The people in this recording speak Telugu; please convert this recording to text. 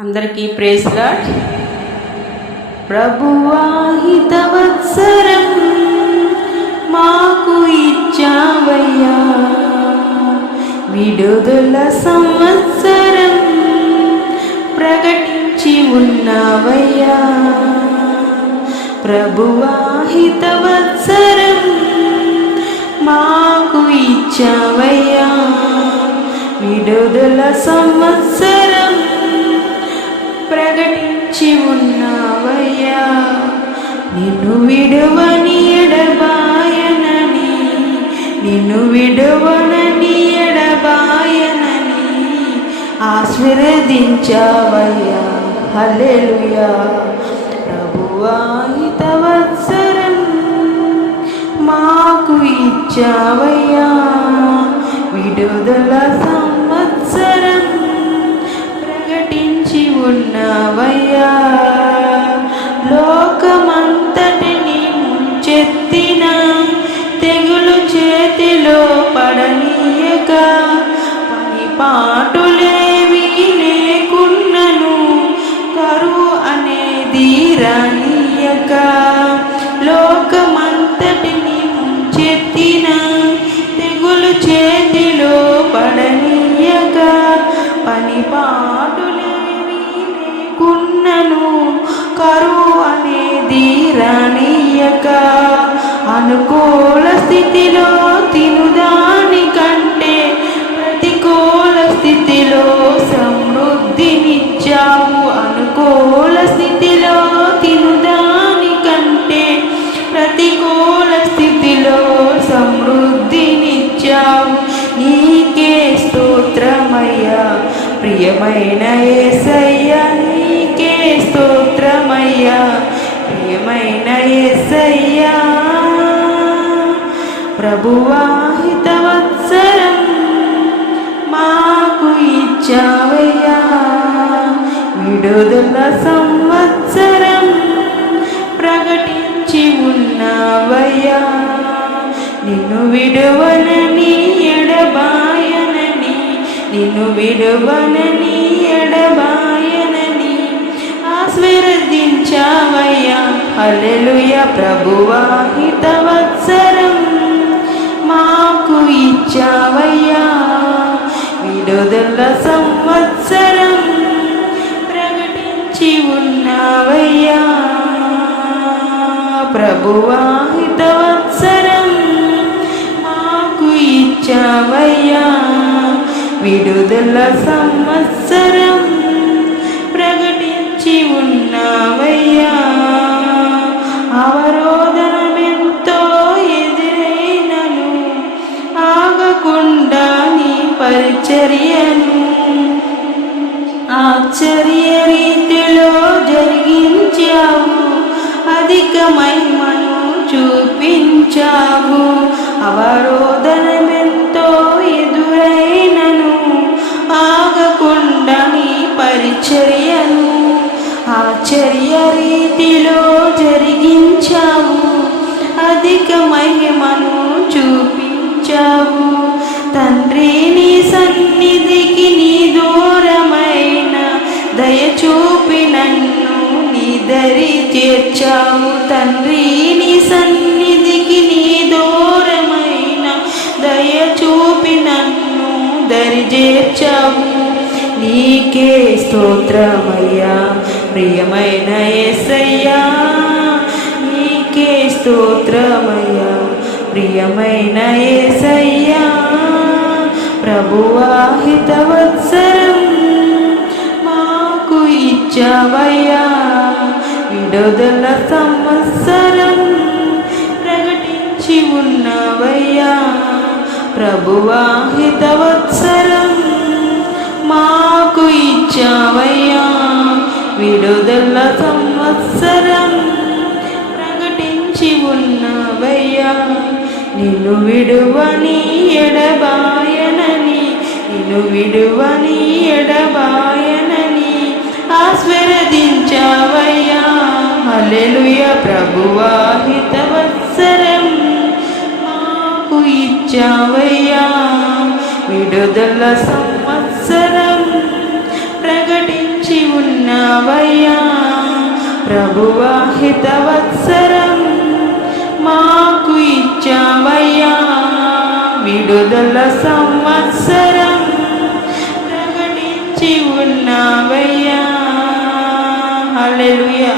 అందరికీ ప్రేస్ లాడ్ ప్రభువాహితవత్సరం మాకు ఇచ్చావయ్యా. విడుదల సంవత్సరం ప్రకటించి ఉన్నావయ్యా. ప్రభువాహితవత్సరం మాకు ఇచ్చావయ్యా. విడుదల సంవత్సరం ప్రకటించి ఉన్నావయ్యా నిన్ను విడువని ఎడబాయనని నిన్ను విడవనని ఎడబాయనని ఆశీర్వదించావయ్యా. హల్లెలూయా. ప్రభువాహితవత్సరం మాకు ఇచ్చావయ్యా. విడుదల సా చేతిలో పడనీయక పని పాటులేవి లేకున్నను కరువు అనేది రానీయక. లోకమంతటిని ముంచెత్తిన తెగులు చేతిలో పడనీయక పని పాటులేవి లేకున్నను కరువు అనేది రానీయక. అనుకూల స్థితిలో ప్రియమైన ఏసయ్యా నీకే స్తోత్రమయ్యా. ప్రియమైన ఏసయ్యా ప్రభువాహితవత్సరం మాకు ఇచ్చావయ్యా. విడుదల సంవత్సరం ప్రకటించి ఉన్నావయ్యా. నిన్ను విడవనని ఎడబా నిన్ను విడువనని ఎడబాయనని ఆశీర్వదించావయ్యా. హల్లెలూయ ప్రభువాహితవత్సరం మాకు ఇచ్చావయ్యా. విడుదల సంవత్సరం ప్రకటించి ఉన్నావయ్యా. ప్రభువాహితవత్సరం మాకు ఇచ్చావయ్యా. విడుదల సంవత్సరం ప్రకటించి ఉన్నావయ్యా అవరోధనమెంతో ఎదురైనను ఆగకుండా నీ పరిచర్యను ఆశ్చర్య రీతిలో జరిగించావు అధిక మహిమను చూపించావు. అవరోధనమే పరిచర్యను ఆశ్చర్య రీతిలో జరిగించావు అధిక మహిమను చూపించావు తండ్రి నీ సన్నిధికి నీ దూరమైన దయచూపి నన్ను నీ దరి చేర్చావు తండ్రి నీ సన్నిధికి నీ దూరమైన దయచూపి నన్ను దరి చేర్చావు స్తోత్రమయ్యా. ప్రియమైన ఎస్సయ్యా నీకే స్తోత్రమయ్యా. ప్రియమైన యేసయ్యా ప్రభువాహితవత్సరం మాకు ఇచ్చావయ్యా. విడుదల సంవత్సరం ప్రకటించి ఉన్నవయ్యా. ప్రభువాహితవత్సరం ఇచ్చావయ్యా విడుదల సంవత్సరం ప్రకటించి ఉన్నవయ్యా. నిన్ను విడువని ఎడబాయనని నిన్ను విడువని ఎడబాయనని ఆస్వాదించావయ్యా హల్లెలూయ ప్రభువాహితవత్సరం మాకు ఇచ్చావయ్యా. విడుదల సంవత్సరం ప్రకటించి ప్రభువా హితవత్సరం మాకు ఇచ్చావయ్యా విడుదల సంవత్సరం ప్రకటించి ఉన్నావయ్యా హల్లెలూయా.